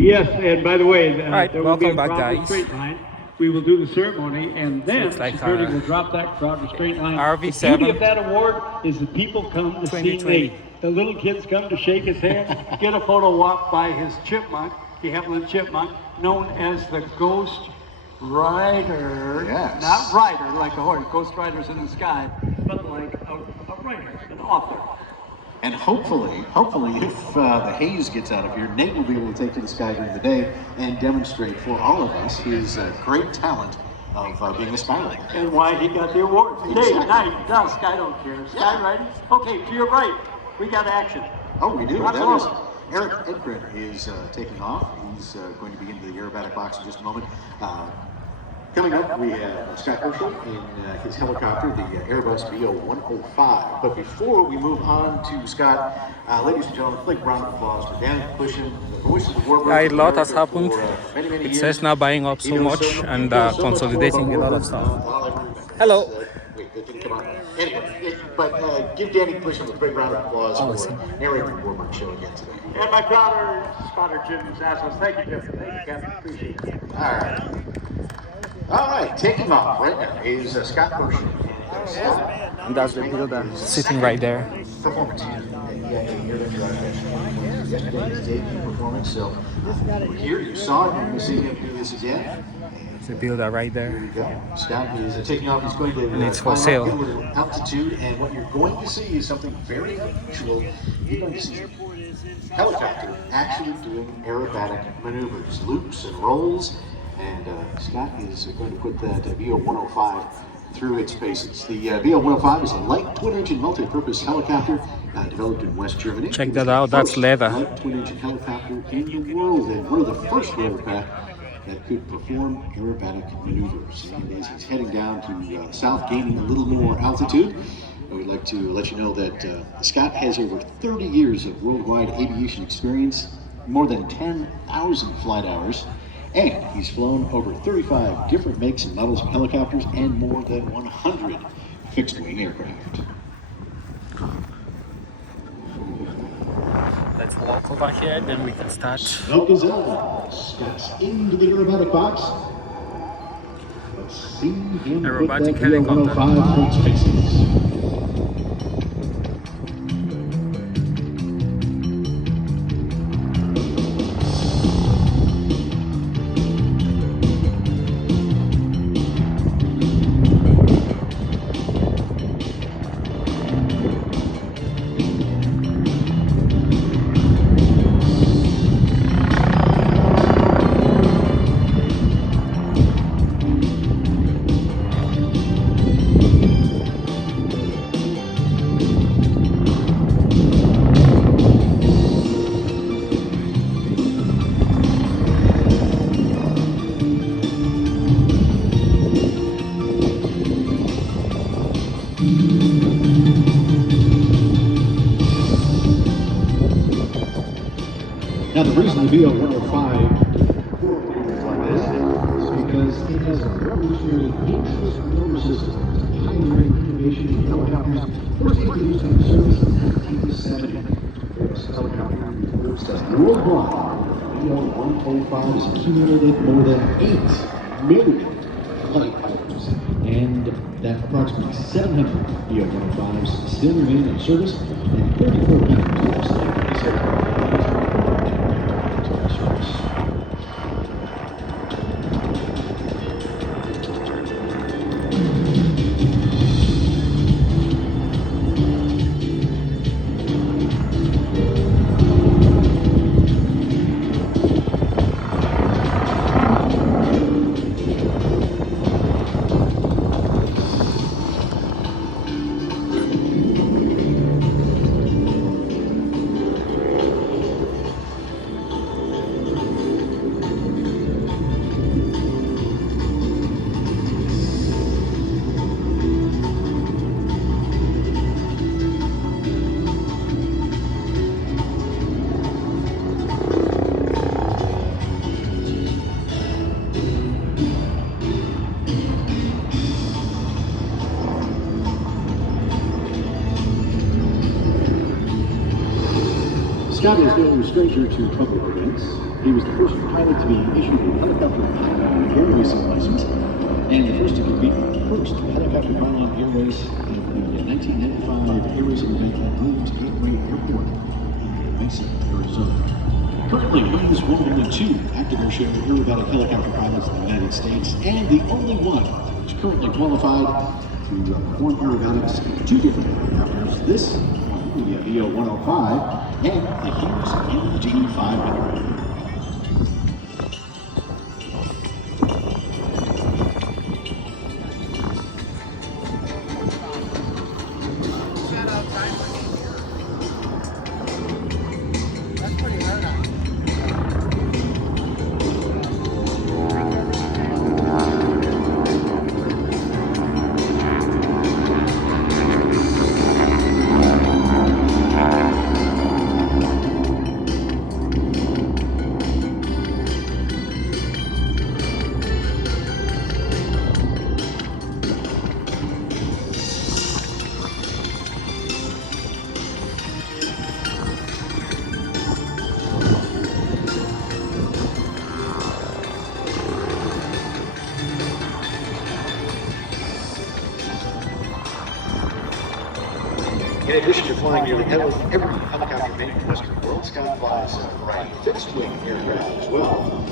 Yes, and by the way, Alright, there will be a welcome back, crowd guys. restraint line. We will do the ceremony, and then it's like, security will drop that crowd restraint line. RV7 The beauty of that award is that people come to see 2020. Nate. The little kids come to shake his hand, get a photo walk by his chipmunk, the Heflin chipmunk, known as the Ghost Rider. Yes. Not rider like a horse. Ghost Rider's in the sky, but like a writer, an author. And hopefully, if the haze gets out of here, Nate will be able to take to the sky during the day and demonstrate for all of us his great talent of being a spy. And why he got the award. Day, night, dusk, I don't care. Sky riding? Okay, to your right, we got action. Oh, we do. Rock That on. is Eric Edgren is taking off. He's going to be into the aerobatic box in just a moment. Coming up, we have Scott Herschel in his helicopter, the Airbus VO-105. But before we move on to Scott, ladies and gentlemen, quick round of applause for Danny Cushion, the voice of the Warbird. Yeah, a lot has happened. Many It years. says now buying up so much and consolidating a lot of stuff. Hello. Wait, that didn't come out. Anyway, but give Danny Cushion a big round of applause for narrating the Warbird show again today. And my spotter Jim Zassos. Thank you, Jim. Thank you, Captain. Appreciate it. All right, taking off right now is Scott Herschel. And that's the builder sitting right there. Performance. Yesterday's debut performance, so we're here, you saw it, you're going to see him do this again. It's the builder right Here there. we go. Scott is taking off, he's going to And it's for climb sale. up, get a little altitude, and what you're going to see is something very unusual. You're going to see a helicopter actually doing aerobatic maneuvers, loops and rolls. And Scott is going to put that VO-105 through its paces. The VO-105 is a light twin-engine multi-purpose helicopter developed in West Germany. Check that out, that's leather. Light twin-engine helicopter in the world, and one of the first aircraft that could perform aerobatic maneuvers. And as he's heading down to south, gaining a little more altitude, we'd like to let you know that Scott has over 30 years of worldwide aviation experience, more than 10,000 flight hours. And he's flown over 35 different makes and models of helicopters and more than 100 fixed-wing aircraft. Let's walk over here, then we can start. Gazelle steps into the aerobatic box. Let's see him Aerobatic put that helicopter. VO-105 through its paces. Now, the reason the VO-105 like this is because it has a revolutionary ageless motor system, pioneering innovation in helicopters, first introduced in service in 1970. This helicopter moves worldwide. The VO-105 has accumulated more than 8 million flight hours, and that approximately 700 VO-105s still remain in service, and 34 passengers in this aircraft. Scott is no stranger to public events. He was the first pilot to be issued a helicopter pilot air racing license, and the first to compete in the first helicopter pylon air race at the 1995 air racing event at Williams Gateway Airport in Mesa, Arizona. Currently, Williams one of only 2 active airshow aerobatic helicopter pilots in the United States, and the only one who's currently qualified to perform aerobatics in 2 different helicopters. This, the VO 105 and the Hughes MG 500. In addition to flying nearly every helicopter made in the Western world, Scott flies a variety of fixed-wing aircraft as well.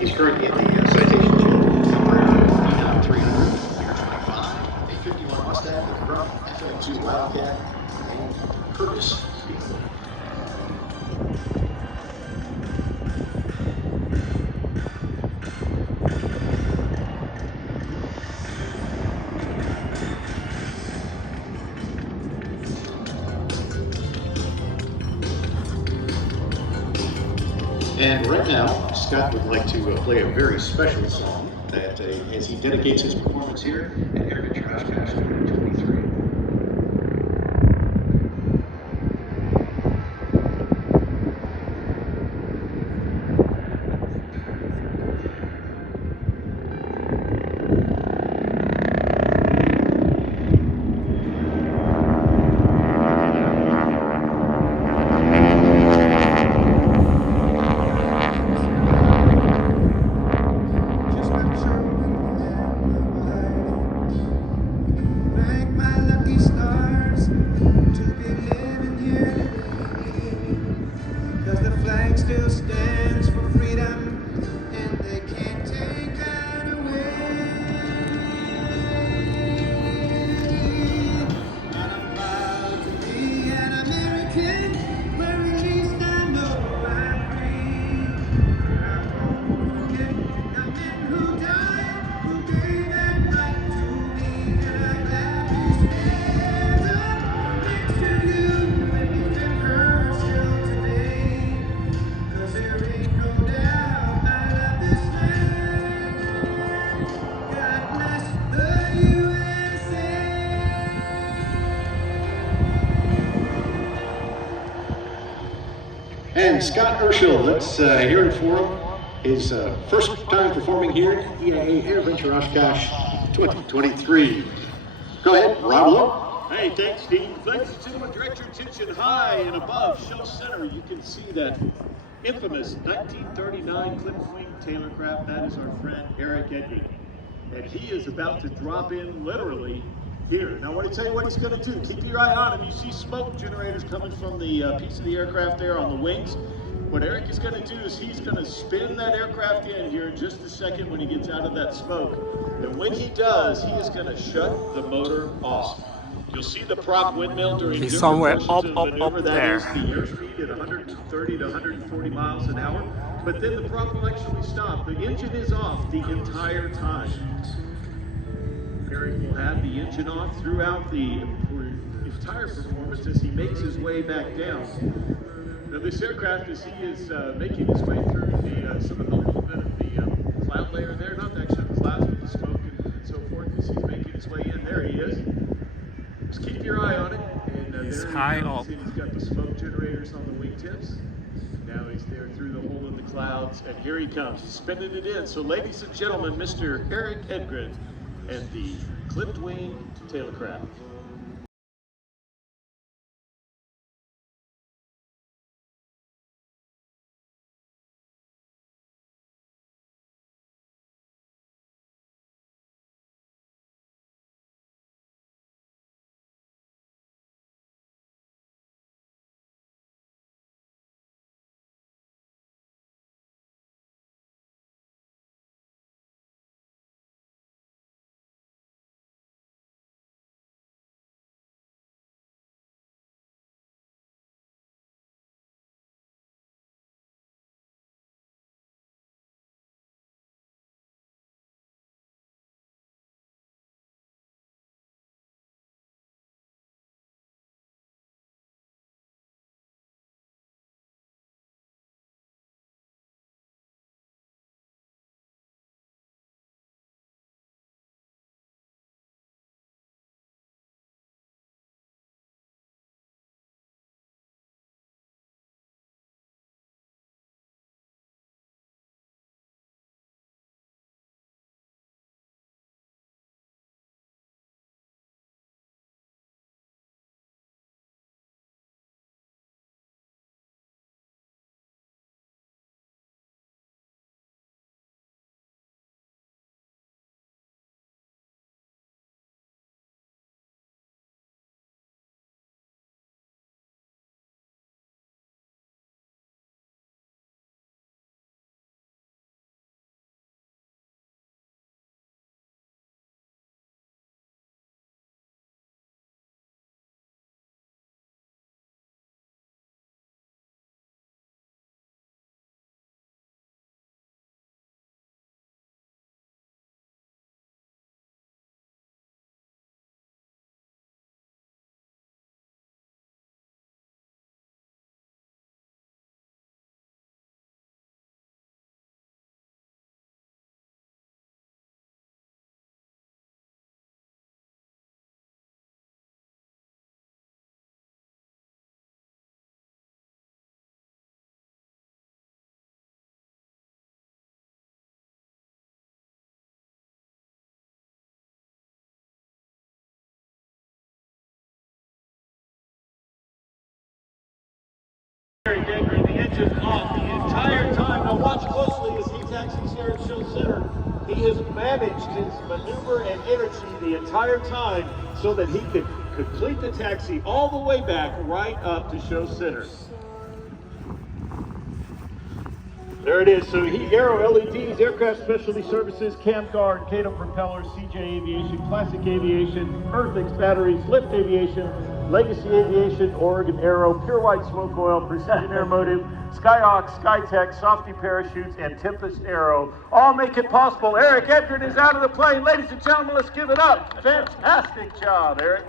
He's currently in the citation jet Thunderbird 300, Air 25, A-51 Mustang, Grunt, FM2 Wildcat, and Curtis. And right now, Scott would like to play a very special song that as he dedicates his performance here at Aerobatic Oshkosh 2023. Still stands for freedom, and they can't take that away. And I'm proud to be an American, where at least I know I'm free. Where I won't forget the men who died, who gave that right to me. And I'm glad to stand up next to you when you think her still today. There ain't no doubt I love this land. God bless the USA. And Scott Urschel, let's hear it for him. His first time performing here at EIA AirVenture Oshkosh 2023. Go ahead, Rob. Hey, thanks, Steve. Ladies and gentlemen, direct your attention high and above show center. You can see that infamous 1939 clip-wing Taylorcraft. That is our friend Eric Edgren. And he is about to drop in literally here. Now, I want to tell you what he's going to do. Keep your eye on him. You see smoke generators coming from the piece of the aircraft there on the wings. What Eric is going to do is he's going to spin that aircraft in here in just a second when he gets out of that smoke. And when he does, he is going to shut the motor off. You'll see the prop windmill during He's different somewhere portions of the maneuver. That there. is the airspeed at 130 to 140 miles an hour. But then the prop will actually stop. The engine is off the entire time. Eric will have the engine off throughout the entire performance as he makes his way back down. Now this aircraft, as he is making his way through some of the little bit of the cloud layer there, not actually the clouds, but the smoke and so forth, as he's making his way in. There he is. Just keep your eye on it. And He's there high he goes. up. He's got the smoke generators on the wingtips. Now he's there through the hole in the clouds, and here he comes. He's spinning it in. So ladies and gentlemen, Mr. Eric Edgren and the clipped wing Taylorcraft. The engine off the entire time. Now watch closely as he taxis here at Show Center. He has managed his maneuver and energy the entire time so that he could complete the taxi all the way back right up to Show Center. There it is. So Aero LEDs, Aircraft Specialty Services, Camguard, Cato Propellers, CJ Aviation, Classic Aviation, Earthix Batteries, Lift Aviation, Legacy Aviation, Oregon Aero, Pure White Smoke Oil, Precision Aeromotive, Skyhawk, Skytech, Softy Parachutes, and Tempest Aero all make it possible. Eric Edgren is out of the plane. Ladies and gentlemen, let's give it up. Fantastic job, Eric.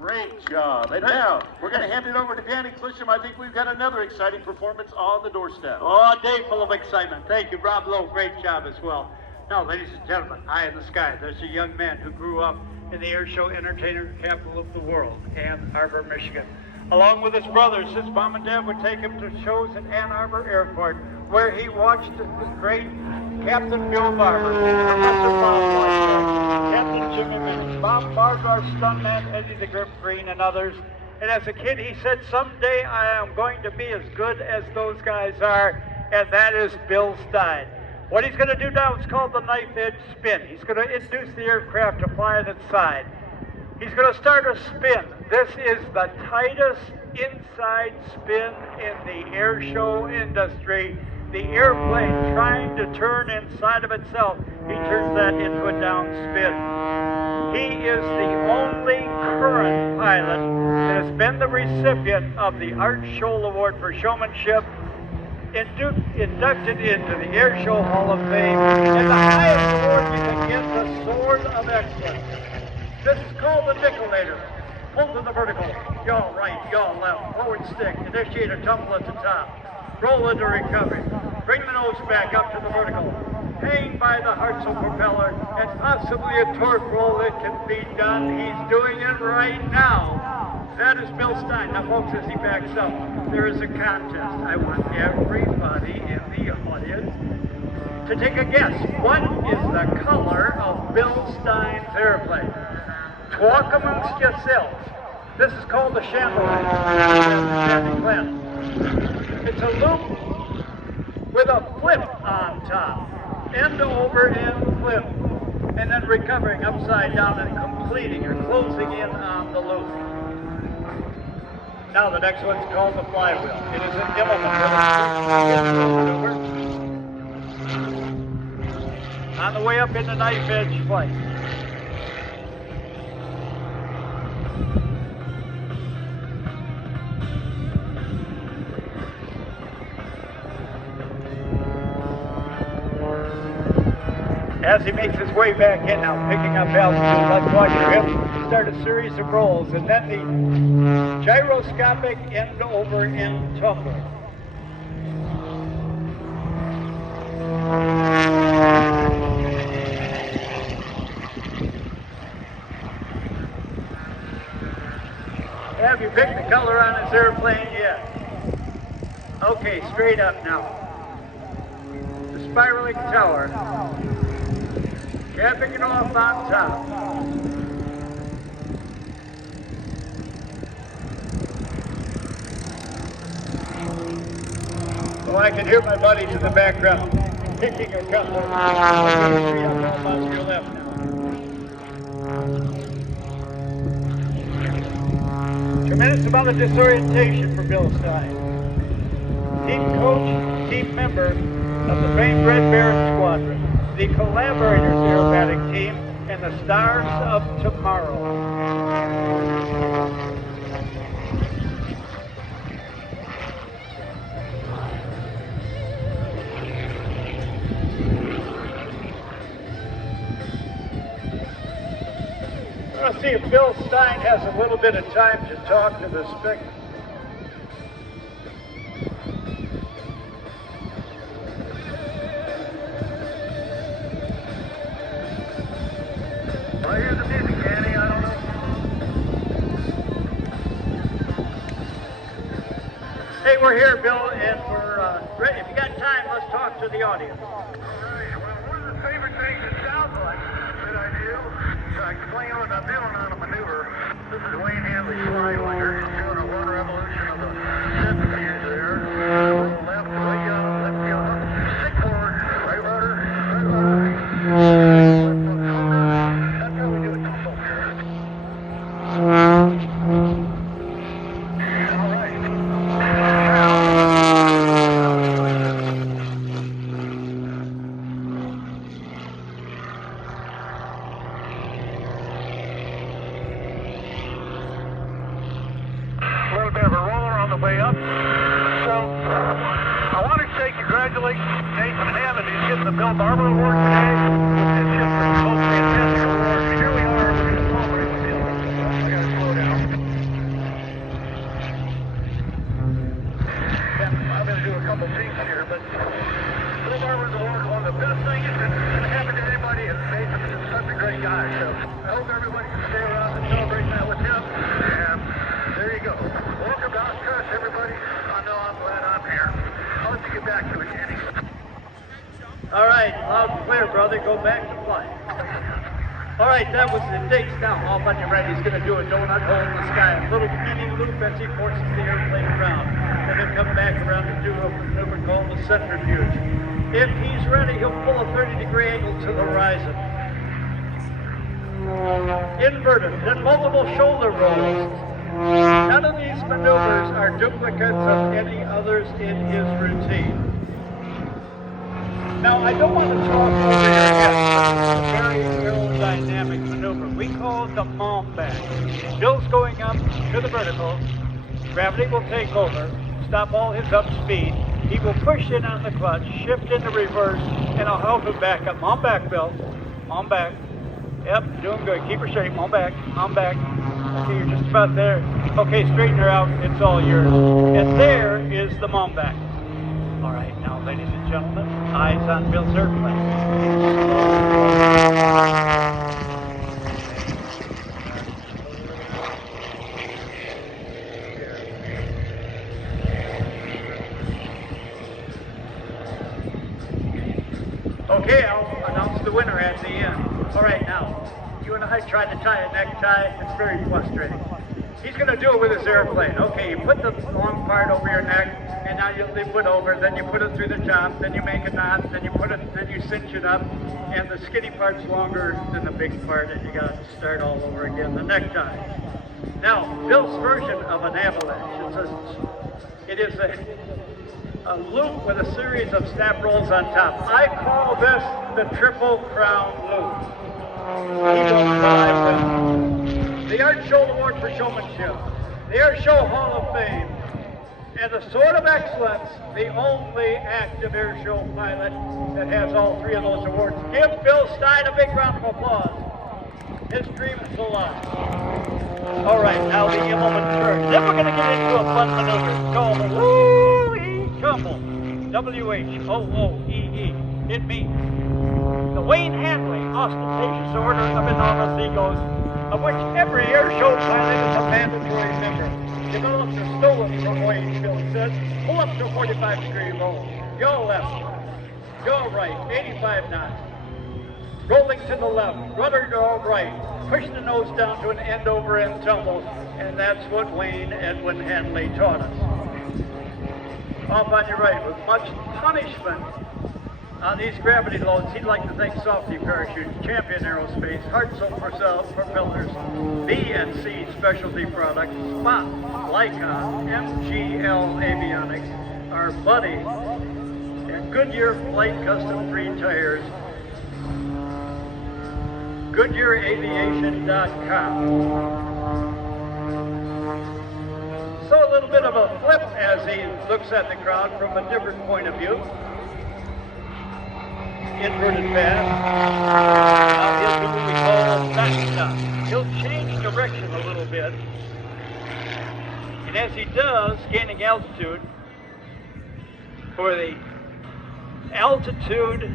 Great job. And now, we're going to hand it over to Danny Clisham. I think we've got another exciting performance on the doorstep. Oh, a day full of excitement. Thank you, Rob Lowe. Great job as well. Now, ladies and gentlemen, high in the sky, there's a young man who grew up in the air show entertainer capital of the world, Ann Arbor, Michigan. Along with his brothers, his mom and dad would take him to shows at Ann Arbor Airport, where he watched the great Captain Bill Barber, Professor Bob White, Captain Jimmy Minch, Bob Barber, our stuntman, Eddie the Grip Green, and others. And as a kid, he said, someday I am going to be as good as those guys are, and that is Bill Stein. What he's going to do now is called the knife edge spin. He's going to induce the aircraft to fly on its side. He's going to start a spin. This is the tightest inside spin in the air show industry. The airplane trying to turn inside of itself, he turns that into a down spin. He is the only current pilot that has been the recipient of the Art Scholl Award for Showmanship, inducted into the Air Show Hall of Fame, and the highest award you can get, the Sword of Excellence. This is called the Nickolator. Pull to the vertical, yaw right, yaw left, forward stick, initiate a tumble at the top. Roll into recovery. Bring the nose back up to the vertical. Hang by the Hartzell propeller, and possibly a torque roll that can be done. He's doing it right now. That is Bill Stein. Now, folks, as he backs up, there is a contest. I want everybody in the audience to take a guess. What is the color of Bill Stein's airplane? Talk amongst yourselves. This is called the chandelier. It's a loop with a flip on top. End over end flip. And then recovering upside down and completing or closing in on the loop. Now the next one's called the flywheel. It is an implement. On the way up into knife edge flight. As he makes his way back in now, picking up altitude, let's watch him start a series of rolls, and then the gyroscopic end over end tumble. Have you picked the color on his airplane yet? Okay, straight up now. The spiraling tower. Capping it off on top. Oh, I can hear my buddies in the background picking a couple. On your left now. Tremendous amount of disorientation for Bill Stein. Team coach, team member of the famed Red Baron Squadron. The Collaborators Aerobatic team, and the Stars of Tomorrow. Let's see if Bill Stein has a little bit of time to talk to the spectator. We're here, Bill, and we're ready. If you got time, let's talk to the audience. All right. Well, one of the favorite things it sounds like that I do is I explain what I'm doing on a maneuver. This is Wayne Handley's flywheel. He's doing a one revolution of the centrifuge there. Bill Barber Award today. It's just a most fantastic award. Here we are. We're going to celebrate with him. I got to slow down. And I'm going to do a couple things here, but Bill Barber's Award is one of the best things that can happen to anybody, and Nathan is such a great guy. So I hope everybody can stay around and celebrate that with him. And there you go. Welcome to Oshkosh, everybody. I know I'm glad I'm here. I'll let you get back to it, Kenny. All right, loud and clear, brother. Go back to flight. All right, that was the digs. Now, off on your right, he's going to do a donut hole in the sky. A little mini loop as he forces the airplane around. And then come back around to do a maneuver called the centrifuge. If he's ready, he'll pull a 30-degree angle to the horizon. Inverted, then multiple shoulder rolls. None of these maneuvers are duplicates of any others in his routine. Now, I don't want to talk over your head, but it's a very aerodynamic maneuver. We call it the mom back. Bill's going up to the vertical. Gravity will take over, stop all his up speed. He will push in on the clutch, shift into reverse, and I'll help him back up. Mom back, Bill. Mom back. Yep, doing good. Keep her straight. Mom back. Mom back. Okay, you're just about there. Okay, straighten her out. It's all yours. And there is the mom back. All right, now, ladies and gentlemen, eyes on Bill's airplane. Okay, I'll announce the winner at the end. All right, now, you and I tried to tie a necktie. It's very frustrating. He's going to do it with his airplane. Okay, you put the long part over your neck, and now you flip it over, then you put it through the top, then you make a knot, then you put it, then you cinch it up, and the skinny part's longer than the big part, and you got to start all over again, the necktie. Now, Bill's version of an avalanche, it is a loop with a series of snap rolls on top. I call this the Triple Crown Loop. He goes by with the Airshow Award for Showmanship, the Airshow Hall of Fame, and the Sword of Excellence, the only active airshow pilot that has all three of those awards. Give Bill Stein a big round of applause. His dream is alive. All right, now the moment turn. Then we're going to get into a fun maneuver called the Woo-Ee Tumble. W-H-O-O-E-E. It means the Wayne Handley ostentatious order of enormous egos, of which every airshow pilot is a mandatory member. Developed or stolen from Wayne, Bill says. Pull up to a 45-degree roll. Go left. Go right. 85 knots. Rolling to the left. Rudder go right. Push the nose down to an end-over-end tumble. And that's what Wayne Edwin Handley taught us. Off on your right, with much punishment on these gravity loads, he'd like to thank Softy Parachutes, Champion Aerospace, Hartzell Propellers, B&C Specialty Products, Spot, Lycon, MGL Avionics, our buddy, and Goodyear Flight Custom 3 Tires, GoodyearAviation.com. So a little bit of a flip as he looks at the crowd from a different point of view. Inverted pass. Now he'll do what we call backstop. He'll change direction a little bit. And as he does, gaining altitude, for the altitude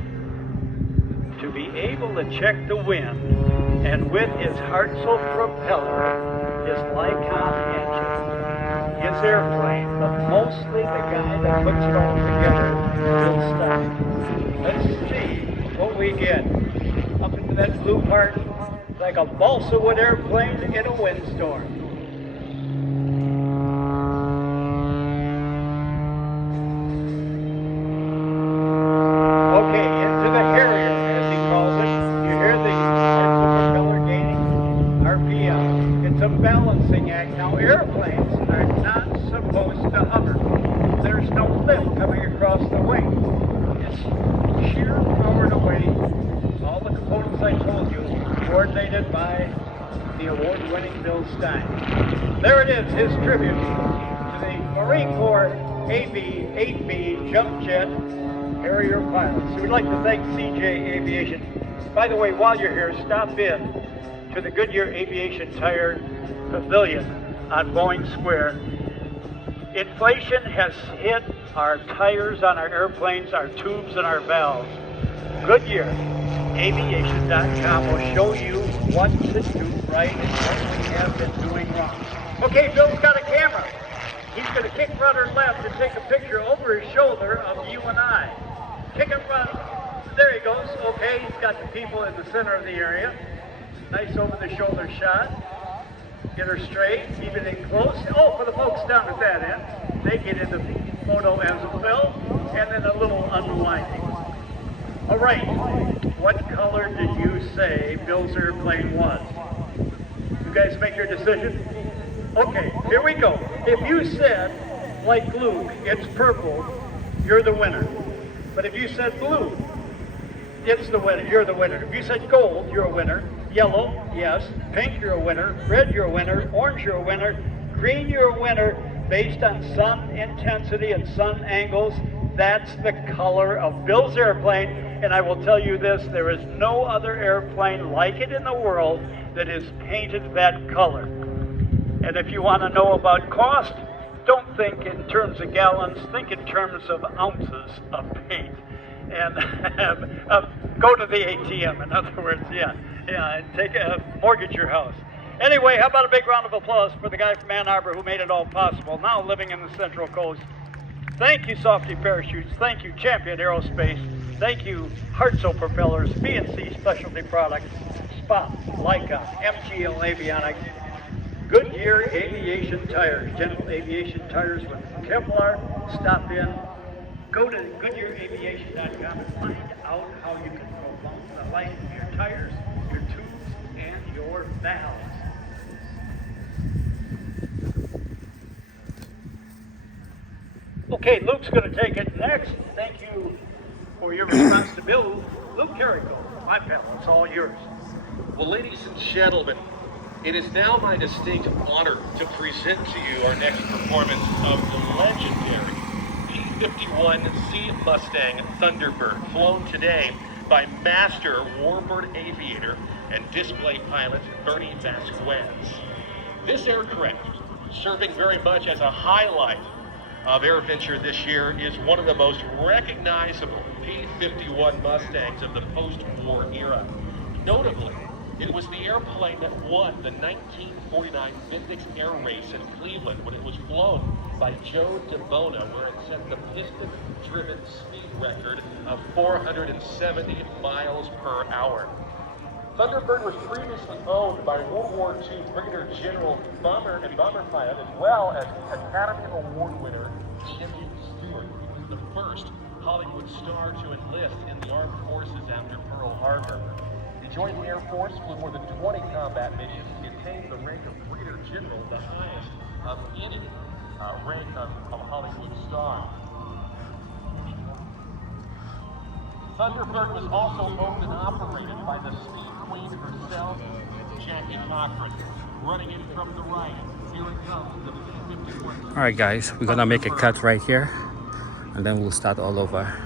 to be able to check the wind, and with his Hartzell propeller, his Lycon engine, his airplane, but mostly the guy that puts it all together, Bill Stein. Let's see what we get. Up into that blue part, like a balsa wood airplane in a windstorm. Okay, into the Harrier, as he calls it. You hear the Hartzell propeller gaining RPM. It's a balancing act. Now, airplanes are not supposed to hover. There's no lift coming across the wing. It's sheer powered away. All the components I told you, coordinated by the award-winning Bill Stein. There it is, his tribute to the Marine Corps AB-8B jump jet carrier pilots. We'd like to thank CJ Aviation. By the way, while you're here, stop in to the Goodyear Aviation Tire Pavilion on Boeing Square. Inflation has hit our tires on our airplanes, our tubes, and our valves. Goodyear Aviation.com will show you what to do right and what we have been doing wrong. Okay, Bill's got a camera. He's going to kick rudder left and take a picture over his shoulder of you and I. Kick it rudder. There he goes. Okay, he's got the people in the center of the area. Nice over-the-shoulder shot. Get her straight, keep it in close. Oh, for the folks down at that end, they get in the photo as well, and then a little unwinding. All right, what color did you say Bill's airplane was? You guys make your decision? Okay, here we go. If you said, like Luke, it's purple, you're the winner. But if you said blue, it's the winner, you're the winner. If you said gold, you're a winner. Yellow, yes. Pink, you're a winner. Red, you're a winner. Orange, you're a winner. Green, you're a winner. Based on sun intensity and sun angles, that's the color of Bill's airplane. And I will tell you this, there is no other airplane like it in the world that is painted that color. And if you want to know about cost, don't think in terms of gallons, think in terms of ounces of paint. And go to the ATM, in other words, yeah, and mortgage your house. Anyway, how about a big round of applause for the guy from Ann Arbor who made it all possible, now living in the Central Coast. Thank you, Softy Parachutes. Thank you, Champion Aerospace. Thank you, Hartzell Propellers, B&C Specialty Products, Spot, Lycon, MGL Avionics, Goodyear Aviation Tires, General Aviation Tires with Kevlar. Stop in. Go to GoodyearAviation.com and find out how you can prolong the life of your tires, your tubes, and your valves. Okay, Luke's going to take it next. Thank you for your response to Bill. Luke Carrico, my pal, it's all yours. Well, ladies and gentlemen, it is now my distinct honor to present to you our next performance of the legendary P-51C Mustang Thunderbird, flown today by master warbird aviator and display pilot Bernie Vasquez. This aircraft, serving very much as a highlight of AirVenture this year, is one of the most recognizable P-51 Mustangs of the post-war era. Notably, it was the airplane that won the 1949 Vindex Air Race in Cleveland when it was flown by Joe DeBona, where it set the piston-driven speed record of 470 miles per hour. Thunderbird was previously owned by World War II Brigadier General bomber and bomber pilot, as well as Academy Award winner Jimmy Stewart. He was the first Hollywood star to enlist in the armed forces after Pearl Harbor. He joined the Air Force, flew more than 20 combat missions. He attained the rank of Brigadier General, the highest of any rank of Hollywood star. Thunderbird was also owned and operated by the Speed Queen herself, Jackie Cochran. Running in from the right, here it comes, the P-51. Alright guys, we're gonna make a cut right here and then we'll start all over.